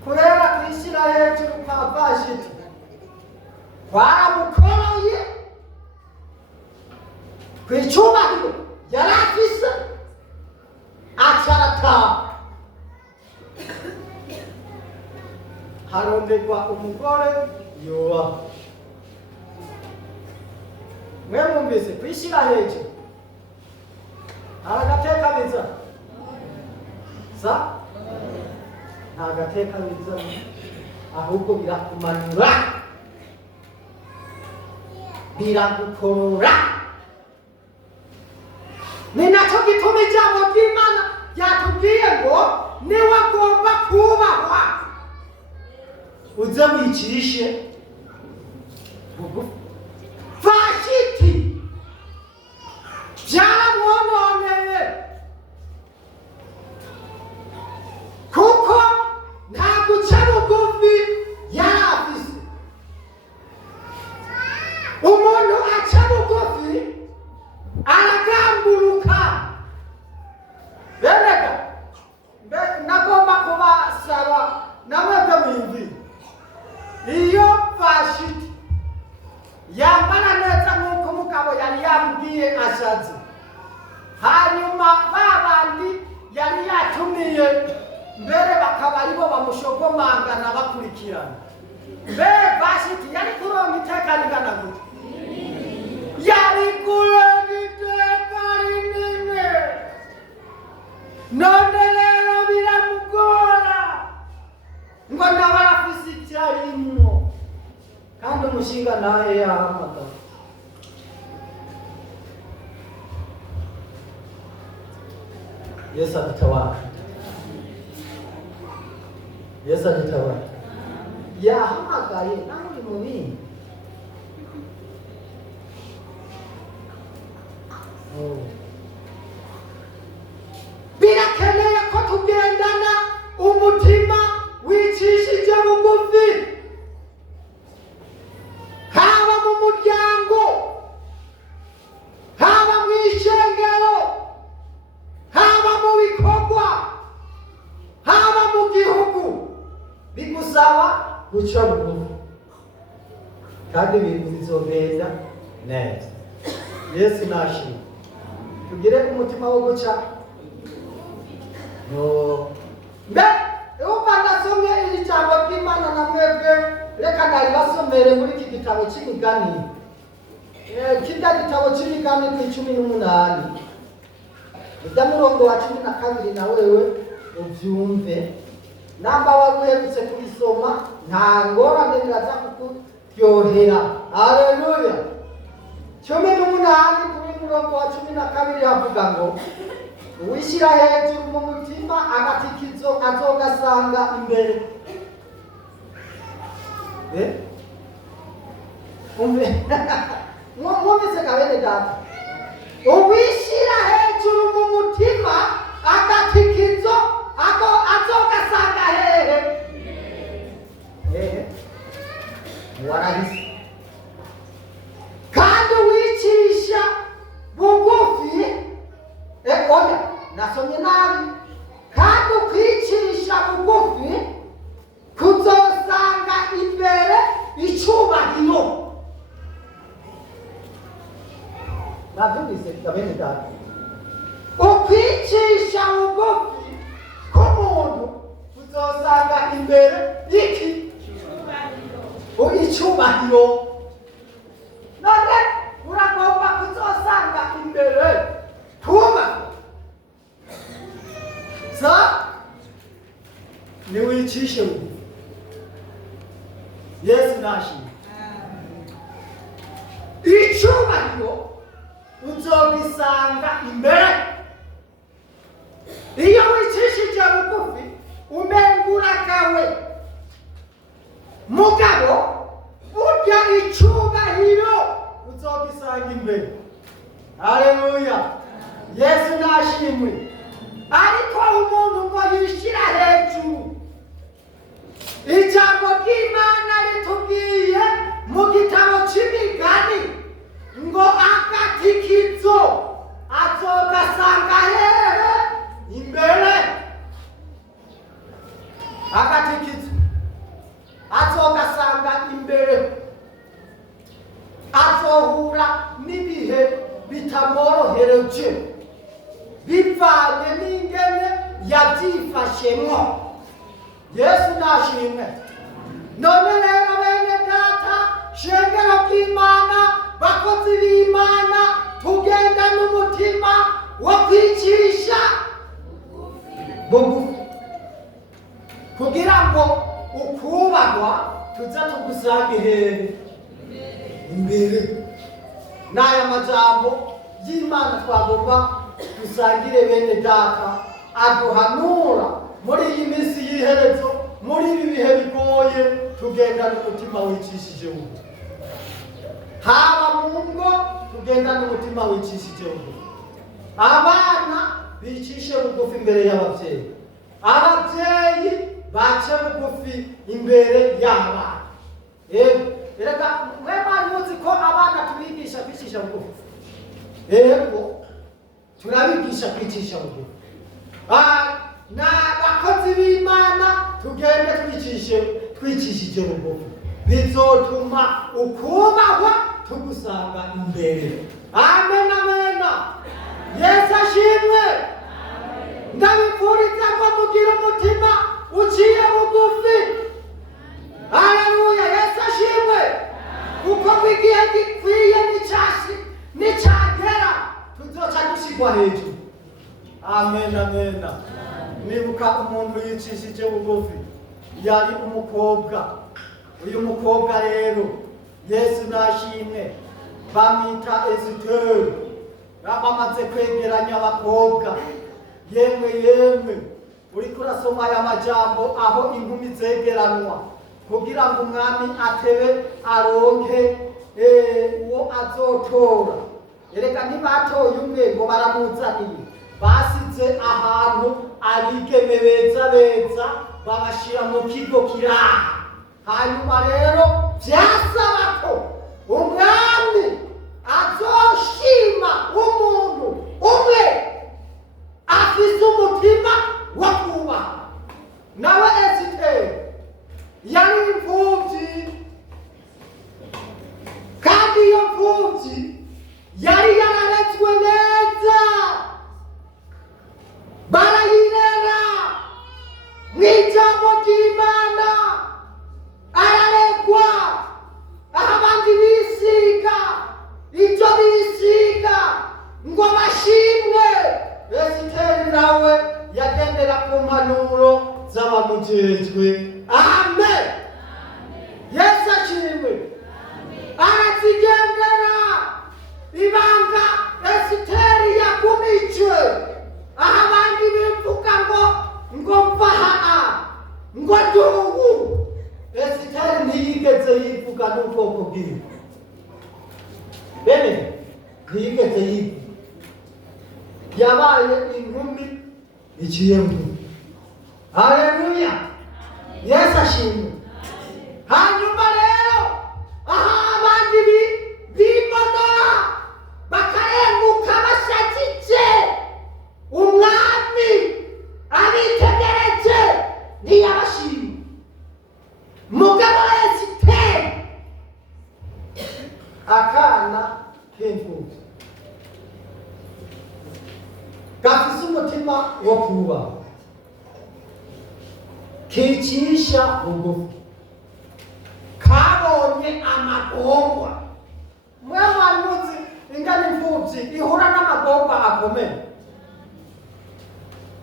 kubera kwishyira hejuru kwa Vashiti kwaramukoroye kw'icyubahiro yari afise acarataha. Haronderwa umugore yubaha. Mwe mwumvise kwishyira hejuru aragateka sa ntagateka biza ahubwo birakumanura biragukorora. Ni nacyo gituma ijambo ry'Imana ryatubwiye ngo niwe agomba kubahwa uze wicishe bugufi. Vashiti byaramwononeye kuko nta guca bugufi yari afise. Umuntu aca bugufi aragamburuka. Berega nagomba kubasaba namwebwe mwumvi, iyo Vashiti yambara neza nk'uko umugabo yari yambwiye ashatse, hanyuma babandi yari yatumiye mbere bakaba aribo bamushogomangana bakurikirana, Vashiti yari kuronka iteka rigana gute? Yari kuronka iteka rinini. None rero biramugora ngo nawe arafise ivyo arimwo kandi umushinga nawe yahamagara. Yesu adutabara. Yesu adutabara. Yahamagaye nawe uri mu bindi. Birakeneye ko tugendana umutima wicishije bugufi, haba mu muryango, haba mu ishengero, haba mu bikorwa, haba mu gihugu. Bigusaba guca bugufi kandi ibintu bizogenda neza. Yesu nashimwe. Tugire umutima wo guca uba nasomye iri jambo ry'Imana na mwebwe reka ndabasomere muri iki gitabo cy'imigani. Kirya gitabo cy'imigani ku 18 ujya murongo wa 12 na wewe ubyumve. Namba waguherutse kubisoma nta ngorane biraza kukuryohera. Haleluya. 18 kuri murongo wa 12 havuga ngo uwishyira hejuru mu mutima agatikizo azogasanga imbere. Mwumvise kabene data, uwishyira hejuru mu mutima agatikizo azogasanga hehe? Warahise. Kandi wicisha bugufi, oya nasomye nabi, kandi kwicisha bugufi kuzosanga imbere icyubahiro. Nabyumvise kabene data, ukwicisha bugufi k'umuntu kuzosanga imbere iki? Icyubahiro. None uragomba kuzosanga imbere kuba niwicishe bugufi. Yesu nashimwe. Icyubahiro uzogisanga imbere. Iyo wicishije bugufi umengura kawe mugabo burya icyubahiro uzogisanga imbere. Haleluya. Yesu nashimwe. Ariko umuntu ngo yishyira hejuru, ijambo ry'Imana ritubwiye mu gitabo cy'Imigani ngo agatikizo azogasanga hehe? Imbere. Agatikizo azogasanga imbere. Azohura n'ibihe bitamworohereje bivanye n'ingene yabyifashemwo. Yesu nashimwe. None rero bene data, shengero ry'Imana, bakozi b'Imana, tugenda n'umutima wo kwicisha bugufi kugira ngo ukubagwa tuza tugusange hehe? Imbere. N'aya majambo y'Imana twagomba dusangire bene data, aduhanura muri iyi minsi y'iherezo, muri ibi bihe bigoye, tugenda n'umutima wicishije bugufi. Haba mu ngo tugenda n'umutima wicishije bugufi. Abana bicishe bugufi imbere y'ababyeyi, ababyeyi bace bugufi imbere y'abana. Erega mwema muzi ko abana tubigisha kwicisha bugufi? Turabigisha kwicisha bugufi. Na bakozi b'Imana tugende twicishije bugufi, bizotuma ukubahwa tugusanga imbere. Amen, amen. Yesu ashimwe. Ndabifuriza ko mugira umutima uciye bugufi. Haleluya. Yesu ashimwe. Kuko igihe gikwiye nicyagera tuzoca dushigwa hejuru. Amen, amen. Nibuka umuntu yicishije bugufi, yari umukobwa. Uyu mukobwa rero Yesu nashimwe, bamwita Esiteri. Bamaze kwegeranya abakobwa. Yemwe uriko urasoma aya majambo aho inkumi zegeranwa kugira ngo umwami atebe aronke uwo azotora. Erega ntibatoye umwe ngo baramuzaniye, basize ahantu abigeme beza babashira mu kigo kiraha. Hanyuma rero byasaba ko umwami azoshima umuntu umwe afise umutima wo kubaha. Nawe Esiteri yari imfuvyi, kandi iyo mfuvyi yari yararetswe neza, barayirera mw'ijambo ry'Imana, araregwa aho abandi bisiga ibyo bisiga ngo bashimwe. Esiteri nawe yagendera tugendera ku mpanuro z'abamujejwe. Amen. Yesu ashimwe. Arazigendera ibanga Esiteri yagumije, aho abandi bivuga ngo mvaha ngo ndugu. Esiteri ntiyigeze yivuga n'ubwoko bwiwe. Bene ntiyigeze yivuga, yabaye inkumi iciye nkumi. Haleluya. Yesu ashimwe. Hanyuma rero aha abandi bimodora bakarenguka bashakije, umwami abitegereje ntiyabashima. Mugabo Esiteri akana k'imfubyi gafise umutima wo kubaha, kicisha bugufi, kabonye amagorwa. Mwe mwari muzi ingana imfubyi ihura n'amagorwa akomeye.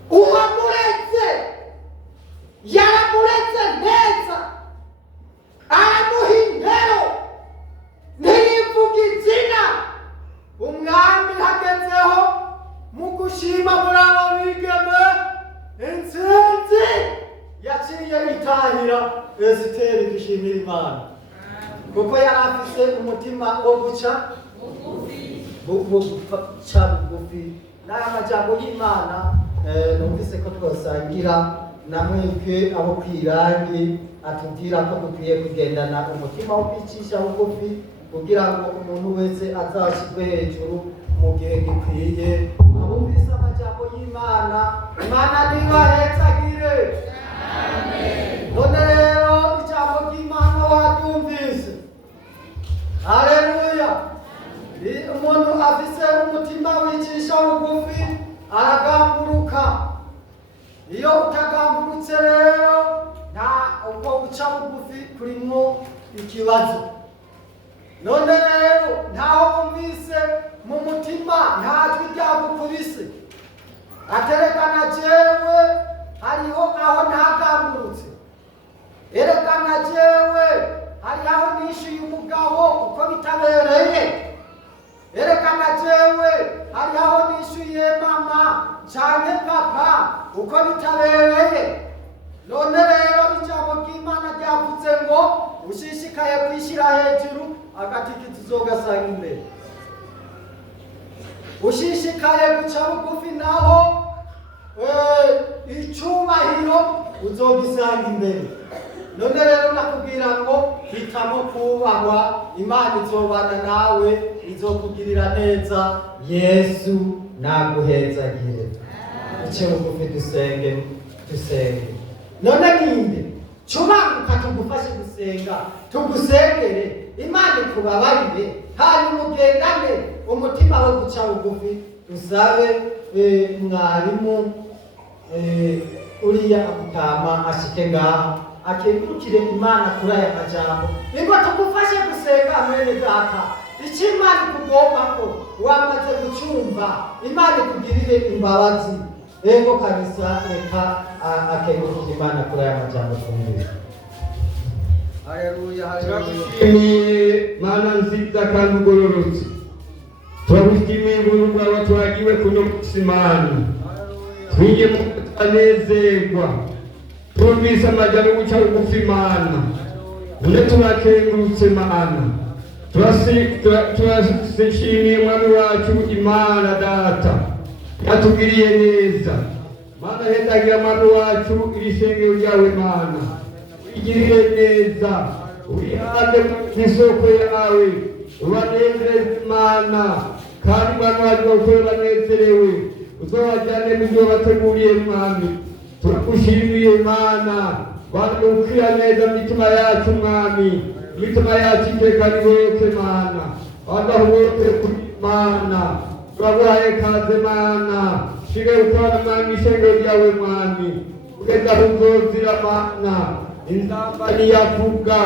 Uwamuretse yaramuretse neza, aramuha intero, ntiyivuga izina. Umwami hagezeho mu gushima muri abo bigeme intsinzi, yaciye yitahira Esiteri gushimira Imana, kuko yari afise umutima wo guca bugufi. N'aya majambo y'Imana numvise ko twosangira namwebwe abo kwirangi, atubwira ko dukwiye kugendana umutima wo kwicisha bugufi, kugira ngo umuntu wese azashirwe hejuru mu gihe gikwiye. Abumvise amajambo y'Imana, Imana nibahezagire. Amen. None rero ijambo ry'Imana waryumvise. Haleluya. Umuntu afise umutima wicisha bugufi aragamburuka. Iyo utagamburutse rero nta ubwo guca bugufi kurimwo ikibazo. None rero ntaho wumvise mu mutima nta jwi ryagukubise, aterekana jewe hariho aho ntagamburutse, erekana jewe hari aho nishyuye umugabo uko bitabereye, erekana jewe hari aho nishyuye mama canke papa uko bitabereye. None rero ijambo ry'Imana ryavuze ngo ushishikaye kwishira hejuru agatikiti uzogasanga imbere, ushishikaye guca bugufi naho icubahiro uzogisanga imbere. None rero nakubwira ngo hitamo kubahwa, Imana izobana nawe, izokugirira neza. Yesu naguhezagire. Uce bugufi dusenge. None ninde cubanguka tugufashe gusenga, tugusengere, Imana ikubabarire, hanyuma ugendane umutima wo guca bugufi. Usabe mwarimu uriya akutama ashike ngaha akengurukire Imana kuri aya majambo, nibwo tugufashe gusenga. Mwene data, icyo Imana ikugomba ko wamaze gucumva, Imana ikugirire imbabazi. Ego kabisa, reka akengurukire Imana kuri aya majambo twumvise. Haleluya, haleluya. Turagushimiye Mana nziza kandi ugororotse, turagushimiye ubuntu bwawe twagiwe kuno munsi Mana. Twige mu tunezerwa, twumvise amajyambere guca bugufi Mana. None turakengurutse Mana, turashimiye Mwami wacu Imana Data yatugiriye neza. Mana hezagira Mwami wacu iri shengero ryawe Mana, igirire neza, urihande mw'isoko yawe, ubanezeze Mana, kandi Mwami wacu bakore banezerewe, uzobajyane mu byo bateguriye Mwami. Turagushimiye Mana, bakira neza mitima yacu Mwami, mitima yacu iteka niboke Mana, bagahoboke kuri Mana. Turaguhaye kaze Mana, shige gukora Mwami ishengero ryawe Mwami, ugenda uzozira Mana. Inzamba niyavuga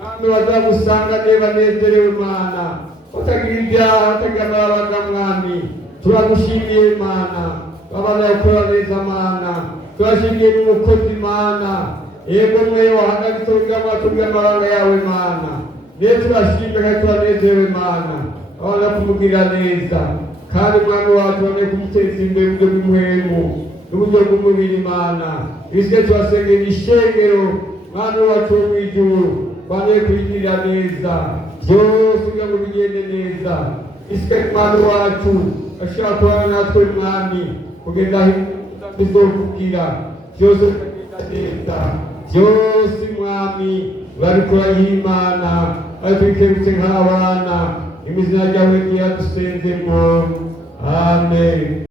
Mwami bazagusanga banezerewe Mana, utagira ibyaha, utagira amarabaga Mwami. Turagushimiye Mana, babana gukora neza Mana, turashingiye n'umukozi Imana yego mwe wahagaritse ubw'amato bw'amabanga yawe Mana niyo turashimye kandi turanezerewe Mana abana kumugirira neza kandi Mwami wacu bane kumuteza imbere uburyo bw'umuhemu n'uburyo bw'umubiri Mana biswe turasengera ishengero Mwami wacu wo mw'ijuru bane kwigirira neza byose kugira ngo bigende neza biswe Mwami wacu ashaka kubana natwe Mwami kugenda bizokugira byose neza byose Mwami barikora y'Imana atwikebutse nk'abana imizina ryawe ryadusenzemo amen.